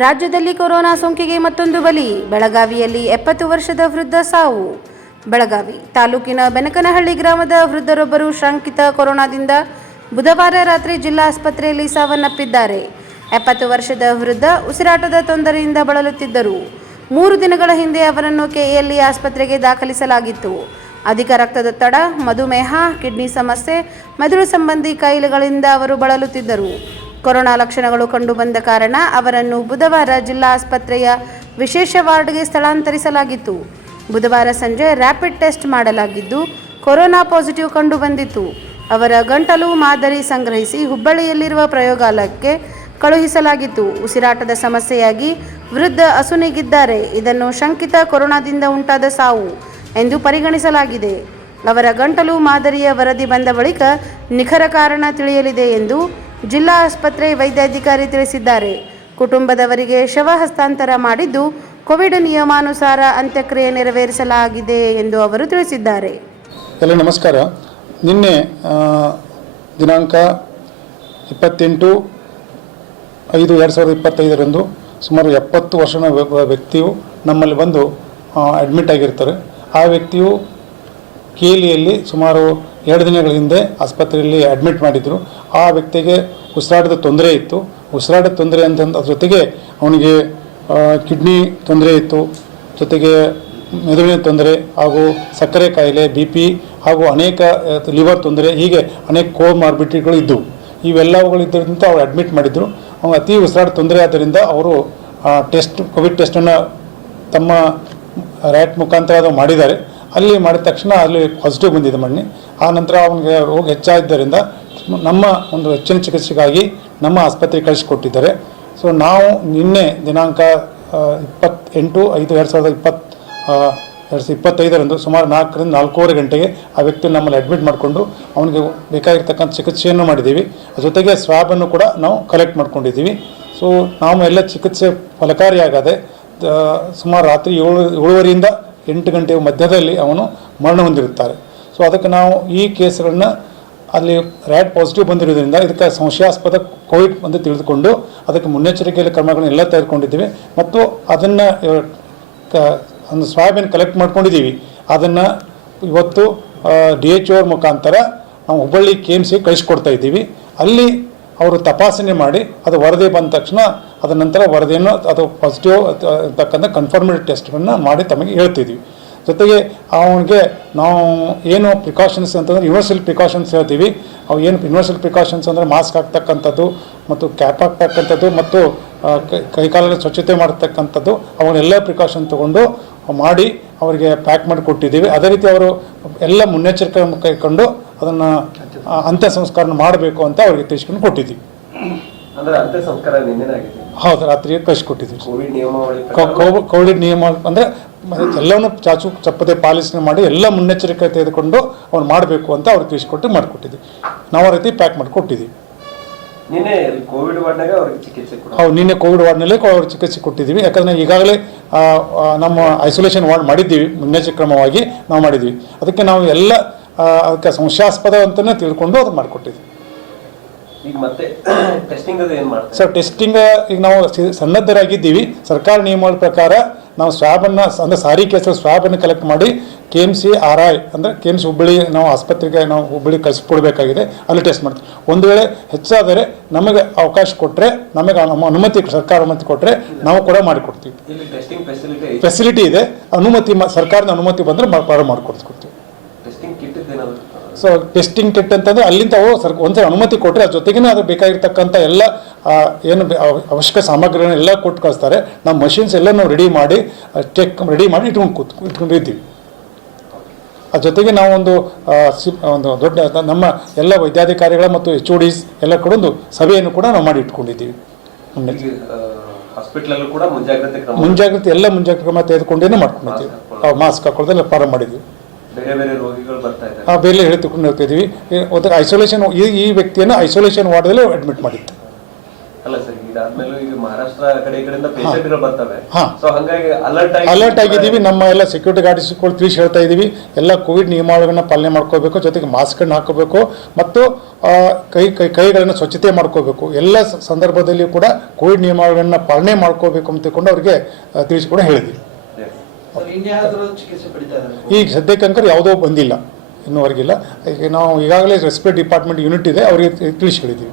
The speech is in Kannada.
ರಾಜ್ಯದಲ್ಲಿ ಕೊರೋನಾ ಸೋಂಕಿಗೆ ಮತ್ತೊಂದು ಬಲಿ. ಬೆಳಗಾವಿಯಲ್ಲಿ 70 ವರ್ಷದ ವೃದ್ಧ ಸಾವು. ಬೆಳಗಾವಿ ತಾಲೂಕಿನ ಬೆನಕನಹಳ್ಳಿ ಗ್ರಾಮದ ವೃದ್ಧರೊಬ್ಬರು ಶಂಕಿತ ಕೊರೋನಾದಿಂದ ಬುಧವಾರ ರಾತ್ರಿ ಜಿಲ್ಲಾ ಆಸ್ಪತ್ರೆಯಲ್ಲಿ ಸಾವನ್ನಪ್ಪಿದ್ದಾರೆ. 70 ವರ್ಷದ ವೃದ್ಧ ಉಸಿರಾಟದ ತೊಂದರೆಯಿಂದ ಬಳಲುತ್ತಿದ್ದರು. 3 ದಿನಗಳ ಹಿಂದೆ ಅವರನ್ನು ಕೆಎಲ್ಇ ಆಸ್ಪತ್ರೆಗೆ ದಾಖಲಿಸಲಾಗಿತ್ತು. ಅಧಿಕ ರಕ್ತದೊತ್ತಡ, ಮಧುಮೇಹ, ಕಿಡ್ನಿ ಸಮಸ್ಯೆ, ಮೆದುಳು ಸಂಬಂಧಿ ಕಾಯಿಲೆಗಳಿಂದ ಅವರು ಬಳಲುತ್ತಿದ್ದರು. ಕೊರೋನಾ ಲಕ್ಷಣಗಳು ಕಂಡುಬಂದ ಕಾರಣ ಅವರನ್ನು ಬುಧವಾರ ಜಿಲ್ಲಾ ಆಸ್ಪತ್ರೆಯ ವಿಶೇಷ ವಾರ್ಡ್ಗೆ ಸ್ಥಳಾಂತರಿಸಲಾಗಿತ್ತು. ಬುಧವಾರ ಸಂಜೆ ರ್ಯಾಪಿಡ್ ಟೆಸ್ಟ್ ಮಾಡಲಾಗಿದ್ದು ಕೊರೋನಾ ಪಾಸಿಟಿವ್ ಕಂಡುಬಂದಿತ್ತು. ಅವರ ಗಂಟಲು ಮಾದರಿ ಸಂಗ್ರಹಿಸಿ ಹುಬ್ಬಳ್ಳಿಯಲ್ಲಿರುವ ಪ್ರಯೋಗಾಲಯಕ್ಕೆ ಕಳುಹಿಸಲಾಗಿತ್ತು. ಉಸಿರಾಟದ ಸಮಸ್ಯೆಯಾಗಿ ವೃದ್ಧ ಅಸುನೀಗಿದ್ದಾರೆ. ಇದನ್ನು ಶಂಕಿತ ಕೊರೋನಾದಿಂದ ಉಂಟಾದ ಸಾವು ಎಂದು ಪರಿಗಣಿಸಲಾಗಿದೆ. ಅವರ ಗಂಟಲು ಮಾದರಿಯ ವರದಿ ಬಂದ ಬಳಿಕ ನಿಖರ ಕಾರಣ ತಿಳಿಯಲಿದೆ ಎಂದು ಜಿಲ್ಲಾ ಆಸ್ಪತ್ರೆ ವೈದ್ಯಾಧಿಕಾರಿ ತಿಳಿಸಿದ್ದಾರೆ. ಕುಟುಂಬದವರಿಗೆ ಶವ ಹಸ್ತಾಂತರ ಮಾಡಿದ್ದು ಕೋವಿಡ್ ನಿಯಮಾನುಸಾರ ಅಂತ್ಯಕ್ರಿಯೆ ನೆರವೇರಿಸಲಾಗಿದೆ ಎಂದು ಅವರು ತಿಳಿಸಿದ್ದಾರೆ. ಎಲ್ಲ ನಮಸ್ಕಾರ. ನಿನ್ನೆ ದಿನಾಂಕ 28/5/2025 ಸುಮಾರು 70 ವರ್ಷದ ವ್ಯಕ್ತಿಯು ನಮ್ಮಲ್ಲಿ ಬಂದು ಅಡ್ಮಿಟ್ ಆಗಿರ್ತಾರೆ. ಆ ವ್ಯಕ್ತಿಯು ಕೆಎಲ್ಇಯಲ್ಲಿ ಸುಮಾರು 2 ದಿನಗಳ ಹಿಂದೆ ಆಸ್ಪತ್ರೆಯಲ್ಲಿ ಅಡ್ಮಿಟ್ ಮಾಡಿದರು. ಆ ವ್ಯಕ್ತಿಗೆ ಉಸಿರಾಟದ ತೊಂದರೆ ಇತ್ತು. ಉಸಿರಾಟದ ತೊಂದರೆ ಅದ್ರ ಜೊತೆಗೆ ಅವನಿಗೆ ಕಿಡ್ನಿ ತೊಂದರೆ ಇತ್ತು, ಜೊತೆಗೆ ಮೆದುಳಿನ ತೊಂದರೆ ಹಾಗೂ ಸಕ್ಕರೆ ಕಾಯಿಲೆ, BP ಹಾಗೂ ಅನೇಕ ಲಿವರ್ ತೊಂದರೆ, ಹೀಗೆ ಅನೇಕ ಕೋಮಾರ್ಬಿಡಿಟಿಗಳು ಇದ್ದವು. ಇವೆಲ್ಲವುಗಳಿದ್ದರಿಂದ ಅವರು ಅಡ್ಮಿಟ್ ಮಾಡಿದರು. ಅವ್ನು ಅತಿ ಉಸಿರಾಟ ತೊಂದರೆ ಆದ್ದರಿಂದ ಅವರು ಕೋವಿಡ್ ಟೆಸ್ಟನ್ನು ತಮ್ಮ ರ್ಯಾಟ್ ಮುಖಾಂತರ ಅದು ಮಾಡಿದ್ದಾರೆ. ಅಲ್ಲಿ ಮಾಡಿದ ತಕ್ಷಣ ಅಲ್ಲಿ ಪಾಸಿಟಿವ್ ಬಂದಿದೆ ಮೊನ್ನೆ. ಆ ನಂತರ ಅವನಿಗೆ ರೋಗ ಹೆಚ್ಚಾದ್ದರಿಂದ ನಮ್ಮ ಒಂದು ಹೆಚ್ಚಿನ ಚಿಕಿತ್ಸೆಗಾಗಿ ನಮ್ಮ ಆಸ್ಪತ್ರೆಗೆ ಕಳಿಸಿಕೊಟ್ಟಿದ್ದಾರೆ. ಸೊ ನಾವು ನಿನ್ನೆ ದಿನಾಂಕ 28/5/2025 ಸುಮಾರು 4ರಿಂದ 4:15 ಗಂಟೆಗೆ ಆ ವ್ಯಕ್ತಿ ನಮ್ಮಲ್ಲಿ ಅಡ್ಮಿಟ್ ಮಾಡಿಕೊಂಡು ಅವನಿಗೆ ಬೇಕಾಗಿರ್ತಕ್ಕಂಥ ಚಿಕಿತ್ಸೆಯನ್ನು ಮಾಡಿದ್ದೀವಿ. ಜೊತೆಗೆ ಸ್ವಾಬನ್ನು ಕೂಡ ನಾವು ಕಲೆಕ್ಟ್ ಮಾಡ್ಕೊಂಡಿದ್ದೀವಿ. ಸೊ ನಾವು ಎಲ್ಲ ಚಿಕಿತ್ಸೆ ಫಲಕಾರಿಯಾಗದೆ ಸುಮಾರು ರಾತ್ರಿ 7:30ರಿಂದ 8 ಗಂಟೆಯ ಮಧ್ಯದಲ್ಲಿ ಅವನು ಮರಣ ಹೊಂದಿರುತ್ತಾರೆ. ಸೊ ಅದಕ್ಕೆ ನಾವು ಈ ಕೇಸ್ಗಳನ್ನು ಅಲ್ಲಿ ರ್ಯಾಟ್ ಪಾಸಿಟಿವ್ ಬಂದಿರೋದ್ರಿಂದ ಇದಕ್ಕೆ ಸಂಶಯಾಸ್ಪದ ಕೋವಿಡ್ ಅಂತ ತಿಳಿದುಕೊಂಡು ಅದಕ್ಕೆ ಮುನ್ನೆಚ್ಚರಿಕೆಯಲ್ಲಿ ಕ್ರಮಗಳನ್ನೆಲ್ಲ ತೆಗೆದುಕೊಂಡಿದ್ದೀವಿ ಮತ್ತು ಅದನ್ನು ಒಂದು ಸ್ವಾಬನ್ನು ಕಲೆಕ್ಟ್ ಮಾಡ್ಕೊಂಡಿದ್ದೀವಿ. ಅದನ್ನು ಇವತ್ತು DHO ಮುಖಾಂತರ ನಾವು ಹುಬ್ಬಳ್ಳಿ KMCಗೆ ಕಳಿಸ್ಕೊಡ್ತಾ ಇದ್ದೀವಿ. ಅಲ್ಲಿ ಅವರು ತಪಾಸಣೆ ಮಾಡಿ ಅದು ವರದಿ ಬಂದ ತಕ್ಷಣ ಅದರ ನಂತರ ವರದಿಯನ್ನು ಅದು ಪಾಸಿಟಿವ್ ಅಂತಕ್ಕಂಥ ಕನ್ಫರ್ಮೇಟೆಡ್ ಟೆಸ್ಟನ್ನು ಮಾಡಿ ತಮಗೆ ಹೇಳ್ತಿದ್ವಿ. ಜೊತೆಗೆ ಅವನಿಗೆ ನಾವು ಏನು ಪ್ರಿಕಾಷನ್ಸ್ ಅಂತಂದರೆ ಯೂನಿವರ್ಸಲ್ ಪ್ರಿಕಾಷನ್ಸ್ ಹೇಳ್ತೀವಿ. ಅವು ಏನು ಯೂನಿವರ್ಸಲ್ ಪ್ರಿಕಾಷನ್ಸ್ ಅಂದರೆ ಮಾಸ್ಕ್ ಹಾಕ್ತಕ್ಕಂಥದ್ದು ಮತ್ತು ಕ್ಯಾಪ್ ಹಾಕ್ತಕ್ಕಂಥದ್ದು ಮತ್ತು ಕೈಕಾಲಲ್ಲಿ ಸ್ವಚ್ಛತೆ ಮಾಡ್ತಕ್ಕಂಥದ್ದು, ಅವನ್ನೆಲ್ಲ ಪ್ರಿಕಾಷನ್ ತೊಗೊಂಡು ಮಾಡಿ ಅವರಿಗೆ ಪ್ಯಾಕ್ ಮಾಡಿ ಕೊಟ್ಟಿದ್ದೀವಿ. ಅದೇ ರೀತಿ ಅವರು ಎಲ್ಲ ಮುನ್ನೆಚ್ಚರಿಕೆ ಕೈಗೊಂಡು ಅದನ್ನು ಅಂತ್ಯ ಸಂಸ್ಕಾರ ಮಾಡಬೇಕು ಅಂತ ಅವರಿಗೆ ತಿಳಿಸ್ಕೊಂಡು ಕೊಟ್ಟಿದ್ದೀವಿ. ಹೌದು, ರಾತ್ರಿಗೆ ಕಳಿಸ್ಕೊಟ್ಟಿದ್ದೀವಿ. ಕೋವಿಡ್ ನಿಯಮ ಅಂದರೆ ಎಲ್ಲವನ್ನು ಚಾಚು ಚಪ್ಪದೆ ಪಾಲಿಸಣೆ ಮಾಡಿ ಎಲ್ಲ ಮುನ್ನೆಚ್ಚರಿಕೆ ತೆಗೆದುಕೊಂಡು ಅವ್ರು ಮಾಡಬೇಕು ಅಂತ ಅವ್ರಿಗೆ ತಿಳಿಸ್ಕೊಟ್ಟು ಮಾಡಿಕೊಟ್ಟಿದ್ದೀವಿ. ನಾವು ಆ ರೀತಿ ಪ್ಯಾಕ್ ಮಾಡಿ ಕೊಟ್ಟಿದ್ದೀವಿ. ನಿನ್ನೆ ಕೋವಿಡ್ ವಾರ್ಡ್ನಾಗ ಅವ್ರಿಗೆ ಚಿಕಿತ್ಸೆ ಹೌದು, ನಿನ್ನೆ ಕೋವಿಡ್ ವಾರ್ಡ್ನಲ್ಲೇ ಅವ್ರಿಗೆ ಚಿಕಿತ್ಸೆ ಕೊಟ್ಟಿದ್ದೀವಿ. ಯಾಕಂದರೆ ಈಗಾಗಲೇ ನಮ್ಮ ಐಸೋಲೇಷನ್ ವಾರ್ಡ್ ಮಾಡಿದ್ದೀವಿ, ಮುನ್ನೆಚ್ಚರಿಕೆ ಕ್ರಮವಾಗಿ ನಾವು ಮಾಡಿದ್ದೀವಿ. ಅದಕ್ಕೆ ನಾವು ಎಲ್ಲ ಅದಕ್ಕೆ ಸಂಶಯಾಸ್ಪದ ಅಂತಲೇ ತಿಳ್ಕೊಂಡು ಅದು ಮಾಡಿಕೊಟ್ಟಿದ್ದೀವಿ. ಈಗ ಮತ್ತೆ ಟೆಸ್ಟಿಂಗ್ ಅದು ಏನು ಮಾಡ್ತೀವಿ ಸರ್? ಟೆಸ್ಟಿಂಗ್ ಈಗ ನಾವು ಸನ್ನದ್ಧರಾಗಿದ್ದೀವಿ. ಸರ್ಕಾರ ನಿಯಮಗಳ ಪ್ರಕಾರ ನಾವು ಸ್ವಾಬನ್ನು ಅಂದರೆ ಸಾರಿ ಕೇಸಲ್ಲಿ ಸ್ವಾಬನ್ನು ಕಲೆಕ್ಟ್ ಮಾಡಿ KMC RI ಅಂದರೆ KMC ಹುಬ್ಬಳ್ಳಿ ನಾವು ಆಸ್ಪತ್ರೆಗೆ ನಾವು ಹುಬ್ಬಳ್ಳಿ ಕಳಿಸ್ಕೊಡ್ಬೇಕಾಗಿದೆ. ಅಲ್ಲಿ ಟೆಸ್ಟ್ ಮಾಡ್ತೀವಿ. ಒಂದು ವೇಳೆ ಹೆಚ್ಚಾದರೆ ನಮಗೆ ಅವಕಾಶ ಕೊಟ್ಟರೆ, ನಮಗೆ ಅನುಮತಿ ಸರ್ಕಾರ ಅನುಮತಿ ಕೊಟ್ಟರೆ ನಾವು ಕೂಡ ಮಾಡಿಕೊಡ್ತೀವಿ. ಫೆಸಿಲಿಟಿ ಇದೆ. ಅನುಮತಿ ಸರ್ಕಾರದ ಅನುಮತಿ ಬಂದರೆ ಮಾಡಿಕೊಡ್ತೀವಿ. ಸೊ ಟೆಸ್ಟಿಂಗ್ ಕಿಟ್ ಅಂತಂದರೆ ಅಲ್ಲಿಂದ ಒಂದ್ಸಲ ಅನುಮತಿ ಕೊಟ್ಟರೆ ಅದ್ರ ಜೊತೆಗೇ ಅದು ಬೇಕಾಗಿರ್ತಕ್ಕಂಥ ಎಲ್ಲ ಏನು ಅವಶ್ಯಕ ಸಾಮಗ್ರಿಗಳನ್ನ ಎಲ್ಲ ಕೊಟ್ಟು ಕಳಿಸ್ತಾರೆ. ನಮ್ಮ ಮಷಿನ್ಸ್ ಎಲ್ಲ ನಾವು ರೆಡಿ ಮಾಡಿ ಇಟ್ಕೊಂಡಿದ್ದೀವಿ. ಅದ್ರ ಜೊತೆಗೆ ನಾವು ಒಂದು ದೊಡ್ಡ ನಮ್ಮ ಎಲ್ಲ ವೈದ್ಯಾಧಿಕಾರಿಗಳ ಮತ್ತು HODs ಎಲ್ಲ ಕೂಡ ಒಂದು ಸಭೆಯನ್ನು ಕೂಡ ನಾವು ಮಾಡಿ ಇಟ್ಕೊಂಡಿದ್ದೀವಿ. ಮುಂಜಾಗ್ರತೆ ಎಲ್ಲ ಮುಂಜಾಗ್ರತೆ ಕ್ರಮ ತೆಗೆದುಕೊಂಡೇ ಮಾಡ್ಕೊಂಡಿದ್ದೀವಿ. ಮಾಸ್ಕ್ ಹಾಕೊಳ್ಳೋದೆಲ್ಲ ಪ್ರಾರಂಭ ಮಾಡಿದ್ವಿ. ಬೇರೆ ರೋಗಿಗಳು ಬರ್ತಾ ಇದ್ದಾರೆ. ಬೇರೆ ಹೇಳ್ತಿಕೊಂಡು ಹೋಗ್ತಿದ್ದೀವಿ. ಐಸೋಲೇಷನ್ ಈ ವ್ಯಕ್ತಿಯನ್ನು ಐಸೋಲೇಷನ್ ವಾರ್ಡ್ದಲ್ಲಿ ಅಡ್ಮಿಟ್ ಮಾಡಿತ್ತು. ಅಲ್ಲ ಸರ್, ಇದಾದ್ಮೇಲೆ ಈಗ ಮಹಾರಾಷ್ಟ್ರ ಕಡೆ ಈ ಕಡೆಯಿಂದ ಪೇಷಂಟ್ಗಳು ಬರ್ತವೆ. ಹಾ. ಸೊ ಹಂಗಾಗಿ ಅಲರ್ಟ್ ಆಗಿದ್ದೀವಿ. ನಮ್ಮ ಎಲ್ಲ ಸೆಕ್ಯೂರಿಟಿ ಗಾರ್ಡ್ಸ್ಗಳು ತಿಳಿಸಿ ಹೇಳ್ತಾ ಇದ್ದೀವಿ, ಎಲ್ಲ ಕೋವಿಡ್ ನಿಯಮಾವಳಿಗಳನ್ನ ಪಾಲನೆ ಮಾಡ್ಕೋಬೇಕು, ಜೊತೆಗೆ ಮಾಸ್ಕನ್ನು ಹಾಕೋಬೇಕು ಮತ್ತು ಕೈಗಳನ್ನು ಸ್ವಚ್ಛತೆ ಮಾಡ್ಕೋಬೇಕು. ಎಲ್ಲ ಸಂದರ್ಭದಲ್ಲಿ ಕೂಡ ಕೋವಿಡ್ ನಿಯಮಾವಳಿಗಳನ್ನ ಪಾಲನೆ ಮಾಡ್ಕೋಬೇಕು ಅಂತ ತಿಳ್ಕೊಂಡು ಅವ್ರಿಗೆ ತಿಳಿಸಿ ಕೂಡ ಹೇಳಿದ್ವಿ. ಈಗ ಸದ್ಯಕ್ಕಂಕರ್ ಯಾವುದೋ ಬಂದಿಲ್ಲ, ಇನ್ನೂವರೆಗಿಲ್ಲ. ಈಗ ನಾವು ಈಗಾಗಲೇ ರೆಸ್ಪಿರೇಟರಿ ಡಿಪಾರ್ಟ್ಮೆಂಟ್ ಯೂನಿಟ್ ಇದೆ, ಅವರಿಗೆ ತಿಳಿಸಿ ಹೇಳಿದ್ದೀವಿ.